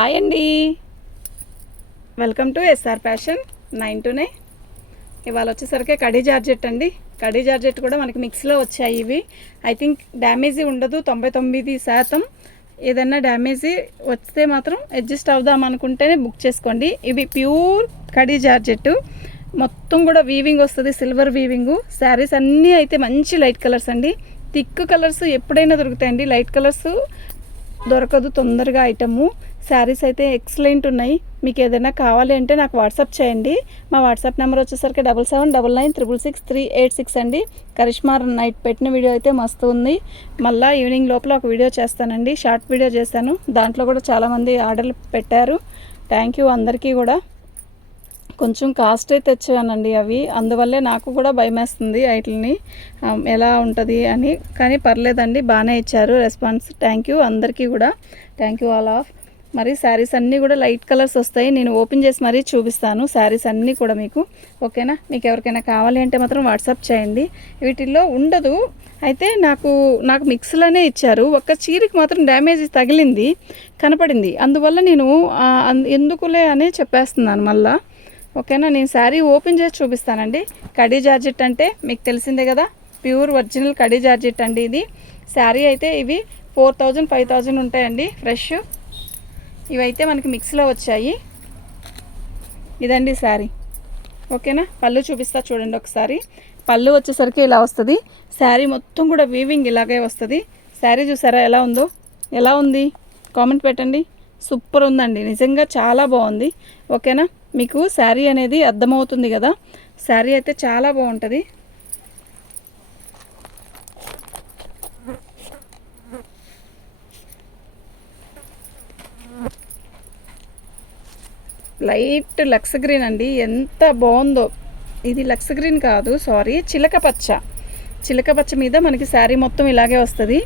Hi అండి, welcome to SR fashion 9 to 9. ఇవాళ వచ్చేసరికి కడీ జార్జెట్ అండి. కడీ జార్జెట్ కూడా మనకి మిక్స్లో వచ్చాయి. ఇవి ఐ థింక్ డ్యామేజీ ఉండదు 99%. ఏదైనా డ్యామేజీ వస్తే మాత్రం అడ్జస్ట్ అవుదాం అనుకుంటేనే బుక్ చేసుకోండి. ఇవి ప్యూర్ కడీ జార్జెట్, మొత్తం కూడా వీవింగ్ వస్తుంది, సిల్వర్ వీవింగ్. శారీస్ అన్నీ అయితే మంచి లైట్ కలర్స్ అండి. థిక్ కలర్స్ ఎప్పుడైనా దొరుకుతాయండి, లైట్ కలర్స్ దొరకదు తొందరగా ఐటము. శారీస్ అయితే ఎక్సలెంట్ ఉన్నాయి. మీకు ఏదైనా కావాలి అంటే నాకు వాట్సాప్ చేయండి. మా వాట్సాప్ నెంబర్ వచ్చేసరికి 7799666386 అండి. కరిష్మా నైట్ పెట్టిన వీడియో అయితే మస్తు ఉంది. మళ్ళీ ఈవినింగ్ లోపల ఒక వీడియో చేస్తానండి, షార్ట్ వీడియో చేశాను. దాంట్లో కూడా చాలామంది ఆర్డర్లు పెట్టారు. థ్యాంక్ యూ అందరికీ కూడా. కొంచెం కాస్ట్ అయితే తెచ్చానండి అవి, అందువల్లే నాకు కూడా భయం వేస్తుంది వాటిని ఎలా ఉంటుంది అని. కానీ పర్లేదండి, బాగానే ఇచ్చారు రెస్పాన్స్. థ్యాంక్ యూ అందరికీ కూడా, థ్యాంక్ యూ ఆల్ ఆఫ్. మరి శారీస్ అన్నీ కూడా లైట్ కలర్స్ వస్తాయి. నేను ఓపెన్ చేసి మరీ చూపిస్తాను శారీస్ అన్నీ కూడా మీకు. ఓకేనా? మీకు ఎవరికైనా కావాలి అంటే మాత్రం వాట్సాప్ చేయండి. వీటిల్లో ఉండదు అయితే నాకు మిక్స్లోనే ఇచ్చారు. ఒక్క చీరకి మాత్రం డ్యామేజ్ తగిలింది కనపడింది, అందువల్ల నేను ఎందుకులే అని చెప్పేస్తున్నాను మళ్ళా. ఓకేనా? నేను శారీ ఓపెన్ చేసి చూపిస్తానండి. కడీ జార్జెట్ అంటే మీకు తెలిసిందే కదా, ప్యూర్ ఒరిజినల్ కడీ జార్జెట్ అండి ఇది. శారీ అయితే ఇవి 4000 5000 ఉంటాయండి ఫ్రెష్. ఇవైతే మనకి మిక్స్లో వచ్చాయి. ఇదండి శారీ. ఓకేనా? పళ్ళు చూపిస్తా చూడండి ఒకసారి. పళ్ళు వచ్చేసరికి ఇలా వస్తుంది. శారీ మొత్తం కూడా వీవింగ్ ఇలాగే వస్తుంది. శారీ చూసారా ఎలా ఉందో? ఎలా ఉంది కామెంట్ పెట్టండి. సూపర్ ఉందండి, నిజంగా చాలా బాగుంది. ఓకేనా? మీకు శారీ అనేది అర్థమవుతుంది కదా. శారీ అయితే చాలా బాగుంటుంది. లైట్ లక్స్ గ్రీన్ అండి, ఎంత బాగుందో. ఇది లక్స్ గ్రీన్ కాదు, సారీ, చిలక పచ్చ మీద మనకి శారీ మొత్తం ఇలాగే వస్తుంది.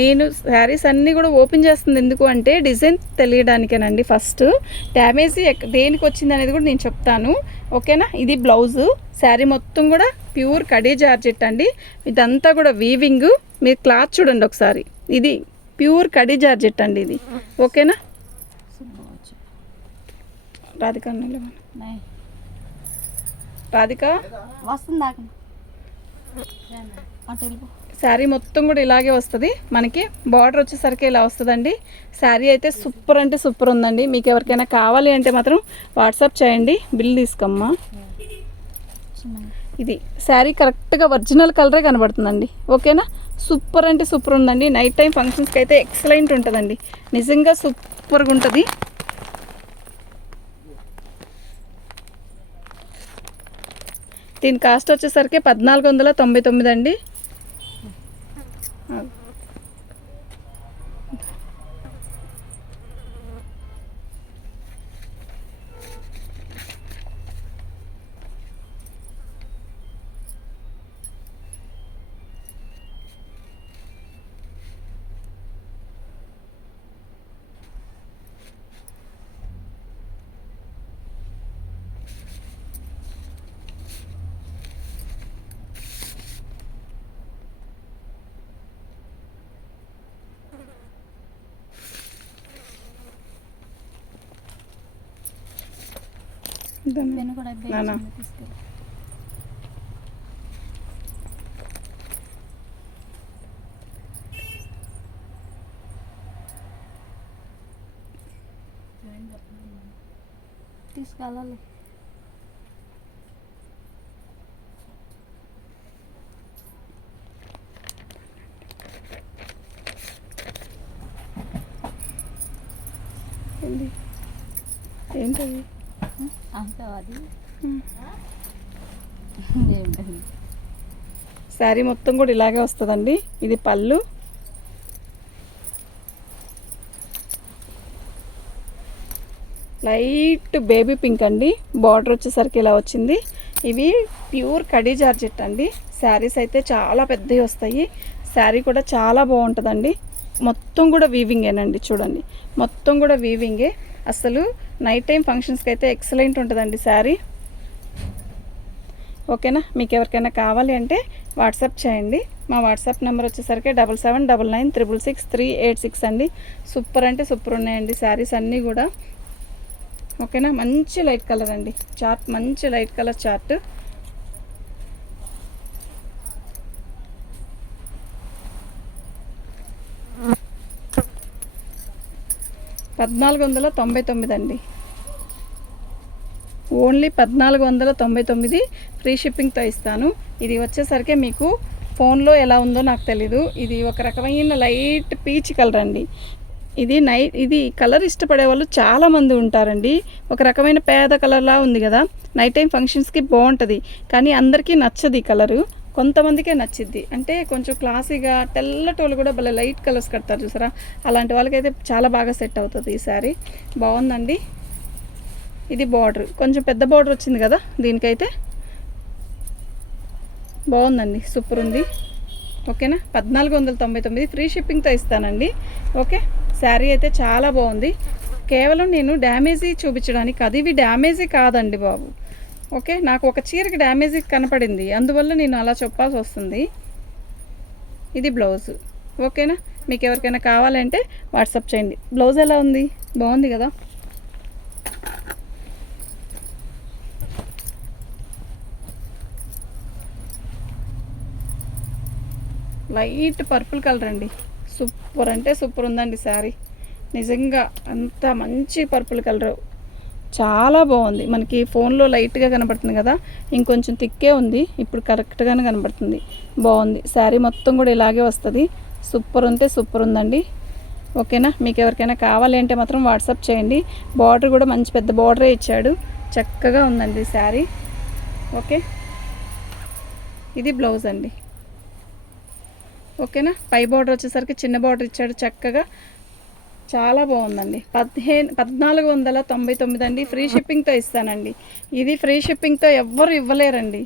నేను శారీస్ అన్నీ కూడా ఓపెన్ చేస్తుంది ఎందుకు అంటే డిజైన్ తెలియడానికేనండి. ఫస్ట్ డ్యామేజీ దేనికి వచ్చింది అనేది కూడా నేను చెప్తాను. ఓకేనా? ఇది బ్లౌజు. శారీ మొత్తం కూడా ప్యూర్ కడీ జార్జెట్ అండి. ఇదంతా కూడా వీవింగ్. మీరు క్లాత్ చూడండి ఒకసారి. ఇది ప్యూర్ కడీ జార్జెట్ అండి ఇది. ఓకేనా? రాధిక వస్తుందా? శారీ మొత్తం కూడా ఇలాగే వస్తుంది. మనకి బార్డర్ వచ్చేసరికి ఇలా వస్తుందండి. శారీ అయితే సూపర్ అంటే సూపర్ ఉందండి. మీకు ఎవరికైనా కావాలి అంటే మాత్రం వాట్సాప్ చేయండి. బిల్ తీసుకోమ్మా. ఇది శారీ కరెక్ట్గా ఒరిజినల్ కలరే కనబడుతుందండి. ఓకేనా? సూపర్ అంటే సూపర్ ఉందండి. నైట్ టైం ఫంక్షన్స్కి అయితే ఎక్సలెంట్ ఉంటుందండి, నిజంగా సూపర్గా ఉంటుంది. దీని కాస్ట్ వచ్చేసరికి 1499 అండి. నానా తీసుకెళ్ళాలి. ఏంటది? శారీ మొత్తం కూడా ఇలాగే వస్తుందండి. ఇది పళ్ళు. లైట్ బేబీ పింక్ అండి. బార్డర్ వచ్చేసరికి ఇలా వచ్చింది. ఇవి ప్యూర్ కడీ జార్జెట్ అండి. శారీస్ అయితే చాలా పెద్దవి వస్తాయి. శారీ కూడా చాలా బాగుంటుందండి. మొత్తం కూడా వీవింగేనండి. చూడండి, మొత్తం కూడా వీవింగే. అసలు నైట్ టైం ఫంక్షన్స్కి అయితే ఎక్సలెంట్ ఉంటుందండి శారీ. ఓకేనా? మీకు ఎవరికైనా కావాలి అంటే వాట్సాప్ చేయండి. మా వాట్సాప్ నెంబర్ వచ్చేసరికి 7799966386 అండి. సూపర్ అంటే సూపర్ ఉన్నాయండి శారీస్ అన్నీ కూడా. ఓకేనా, మంచి లైట్ కలర్ అండి చార్ట్, మంచి లైట్ కలర్ చార్ట్. $1499 అండి, ఓన్లీ 1499 ఫ్రీ షిప్పింగ్తో ఇస్తాను. ఇది వచ్చేసరికి మీకు ఫోన్లో ఎలా ఉందో నాకు తెలీదు. ఇది ఒక రకమైన లైట్ పీచ్ కలర్ అండి. ఇది కలర్ ఇష్టపడే వాళ్ళు చాలామంది ఉంటారండి. ఒక రకమైన పేద కలర్లా ఉంది కదా, నైట్ టైం ఫంక్షన్స్కి బాగుంటుంది. కానీ అందరికీ నచ్చదు ఈ కలరు, కొంతమందికే నచ్చిద్ది. అంటే కొంచెం క్లాసీగా తెల్లటోళ్ళు కూడా భలే లైట్ కలర్స్ కడతారు చూసారా, అలాంటి వాళ్ళకైతే చాలా బాగా సెట్ అవుతుంది ఈ శారీ. బాగుందండి. ఇది బార్డర్ కొంచెం పెద్ద బార్డర్ వచ్చింది కదా, దీనికైతే బాగుందండి, సూపర్ ఉంది. ఓకేనా, 1499 ఫ్రీ షిప్పింగ్తో ఇస్తానండి. ఓకే, శారీ అయితే చాలా బాగుంది. కేవలం నేను డ్యామేజీ చూపించడానికి కాదు, ఇవి డ్యామేజీ కాదండి బాబు. ఓకే, నాకు ఒక చీరకి డ్యామేజీ కనపడింది, అందువల్ల నేను అలా చెప్పాల్సి వస్తుంది. ఇది బ్లౌజ్. ఓకేనా, మీకు ఎవరికైనా కావాలంటే వాట్సాప్ చేయండి. బ్లౌజ్ ఎలా ఉంది, బాగుంది కదా. లైట్ పర్పుల్ కలర్ అండి, సూపర్ అంటే సూపర్ ఉందండి శారీ. నిజంగా అంత మంచి పర్పుల్ కలర్, చాలా బాగుంది. మనకి ఫోన్లో లైట్గా కనబడుతుంది కదా, ఇంకొంచెం థిక్కే ఉంది, ఇప్పుడు కరెక్ట్గానే కనబడుతుంది. బాగుంది శారీ మొత్తం కూడా ఇలాగే వస్తుంది. సూపర్ ఉంటే సూపర్ ఉందండి. ఓకేనా, మీకు ఎవరికైనా కావాలి అంటే మాత్రం వాట్సాప్ చేయండి. బార్డర్ కూడా మంచి పెద్ద బార్డరే ఇచ్చాడు, చక్కగా ఉందండి శారీ. ఓకే, ఇది బ్లౌజ్ అండి. ఓకేనా, పై బార్డర్ వచ్చేసరికి చిన్న బార్డర్ ఇచ్చాడు చక్కగా, చాలా బాగుందండి. 1499 అండి, ఫ్రీ షిప్పింగ్తో ఇస్తానండి. ఇది ఫ్రీ షిప్పింగ్తో ఎవ్వరు ఇవ్వలేరండి.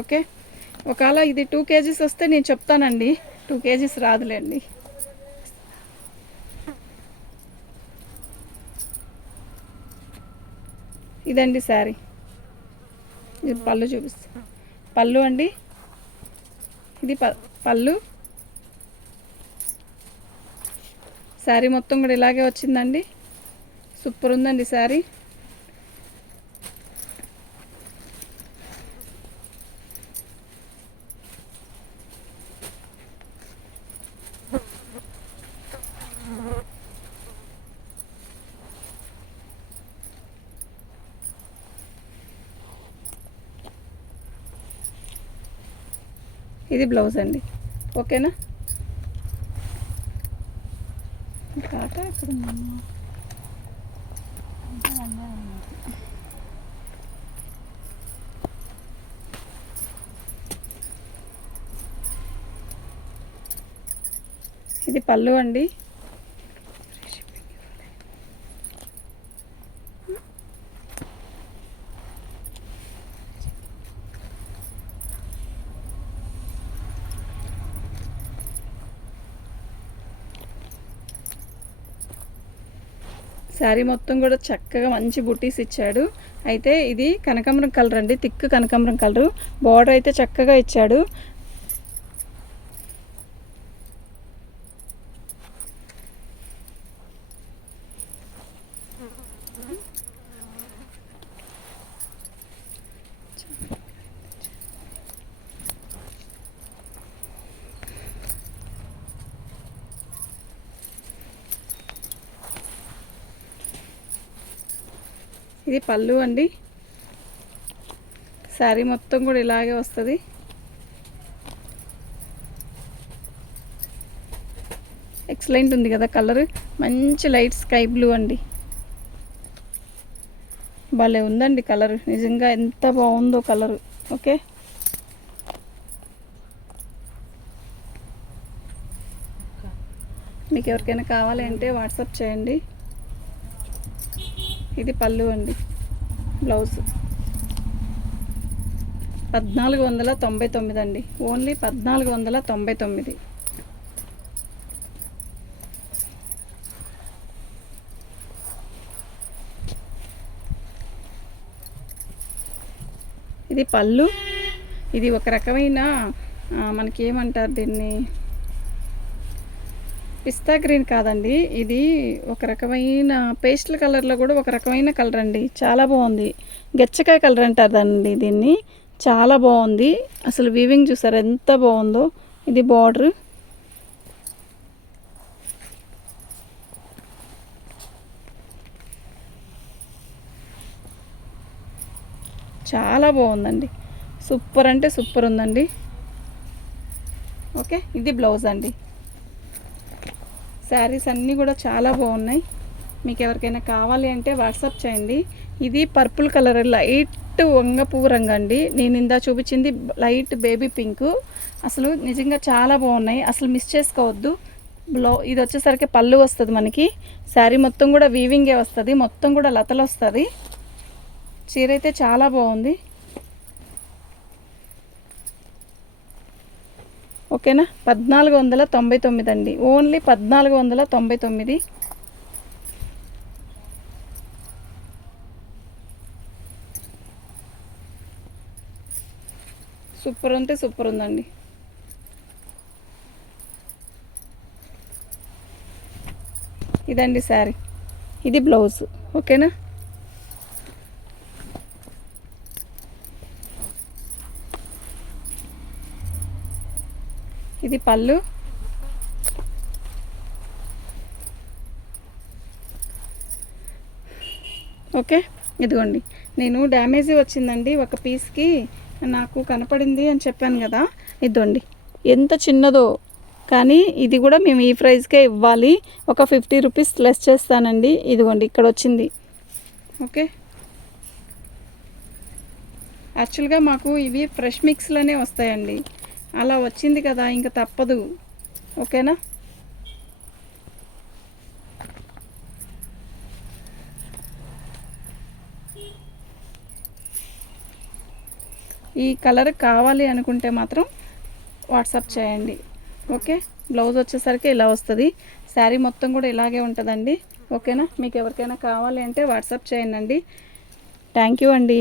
ఓకే, ఒకవేళ ఇది 2 kgs వస్తే నేను చెప్తానండి, 2 kgs రాదులేండి. ఇదండి శారీ. ఇది పళ్ళు చూపిస్తా, పళ్ళు అండి, ఇది పళ్ళు. శారీ మొత్తం కూడా ఇలాగే వచ్చిందండి, సూపర్ ఉందండి శారీ. ఇది బ్లౌజ్ అండి. ఓకేనా, కాటా ఇక్కడ ఇది పళ్ళు అండి. శారీ మొత్తం కూడా చక్కగా మంచి బుటీస్ ఇచ్చాడు. అయితే ఇది కనకాంబరం కలర్ అండి, థిక్ కనకాంబరం కలరు. బార్డర్ అయితే చక్కగా ఇచ్చాడు. ఇది పళ్ళు అండి. శారీ మొత్తం కూడా ఇలాగే వస్తుంది. ఎక్సలెంట్ ఉంది కదా కలర్, మంచి లైట్ స్కై బ్లూ అండి. భలే ఉందండి కలర్, నిజంగా ఎంత బాగుందో కలరు. ఓకే, మీకు ఎవరికైనా కావాలి అంటే వాట్సాప్ చేయండి. ఇది పళ్ళు అండి, బ్లౌజ్. 1499 అండి, ఓన్లీ 1499. ఇది పళ్ళు. ఇది ఒక రకమైన మనకి ఏమంటారు దీన్ని, పిస్తా గ్రీన్ కాదండి, ఇది ఒక రకమైన పేస్టల్ కలర్లో కూడా ఒక రకమైన కలర్ అండి, చాలా బాగుంది. గచ్చకాయ కలర్ అంటారండి దీన్ని, చాలా బాగుంది. అసలు వీవింగ్ చూసారు ఎంత బాగుందో. ఇది బార్డర్, చాలా బాగుందండి. సూపర్ అంటే సూపర్ ఉందండి. ఓకే, ఇది బ్లౌజ్ అండి. శారీస్ అన్నీ కూడా చాలా బాగున్నాయి. మీకు ఎవరికైనా కావాలి అంటే వాట్సాప్ చేయండి. ఇది పర్పుల్ కలర్, లైట్ వంగ పువ్వు రంగు అండి. నేను ఇందా చూపించింది లైట్ బేబీ పింక్. అసలు నిజంగా చాలా బాగున్నాయి, అసలు మిస్ చేసుకోవద్దు. ఇది వచ్చేసరికి పళ్ళు వస్తుంది మనకి. శారీ మొత్తం కూడా వీవింగే వస్తుంది, మొత్తం కూడా లతలు వస్తుంది. చీర అయితే చాలా బాగుంది. ఓకేనా, 1499 అండి, ఓన్లీ 1499. సూపర్ అంటే సూపర్ ఉందండి. ఇదండి శారీ, ఇది బ్లౌజ్. ఓకేనా, ఇది పళ్ళు. ఓకే, ఇదిగోండి, నేను డ్యామేజీ వచ్చిందండి ఒక పీస్కి, నాకు కనపడింది అని చెప్పాను కదా. ఇదిగోండి ఎంత చిన్నదో, కానీ ఇది కూడా మేము ఈ ప్రైస్కే ఇవ్వాలి. ఒక 50 రూపీస్ లెస్ చేస్తానండి. ఇదిగోండి ఇక్కడ వచ్చింది. ఓకే, యాక్చువల్గా మాకు ఇవి ఫ్రెష్ మిక్స్లోనే వస్తాయండి, అలా వచ్చింది కదా, ఇంకా తప్పదు. ఓకేనా, ఈ కలర్ కావాలి అనుకుంటే మాత్రం వాట్సాప్ చేయండి. ఓకే, బ్లౌజ్ వచ్చేసరికి ఇలా వస్తుంది, శారీ మొత్తం కూడా ఇలాగే ఉంటుందండి. ఓకేనా, మీకు ఎవరికైనా కావాలి అంటే వాట్సాప్ చేయండి. థ్యాంక్ యూ అండి.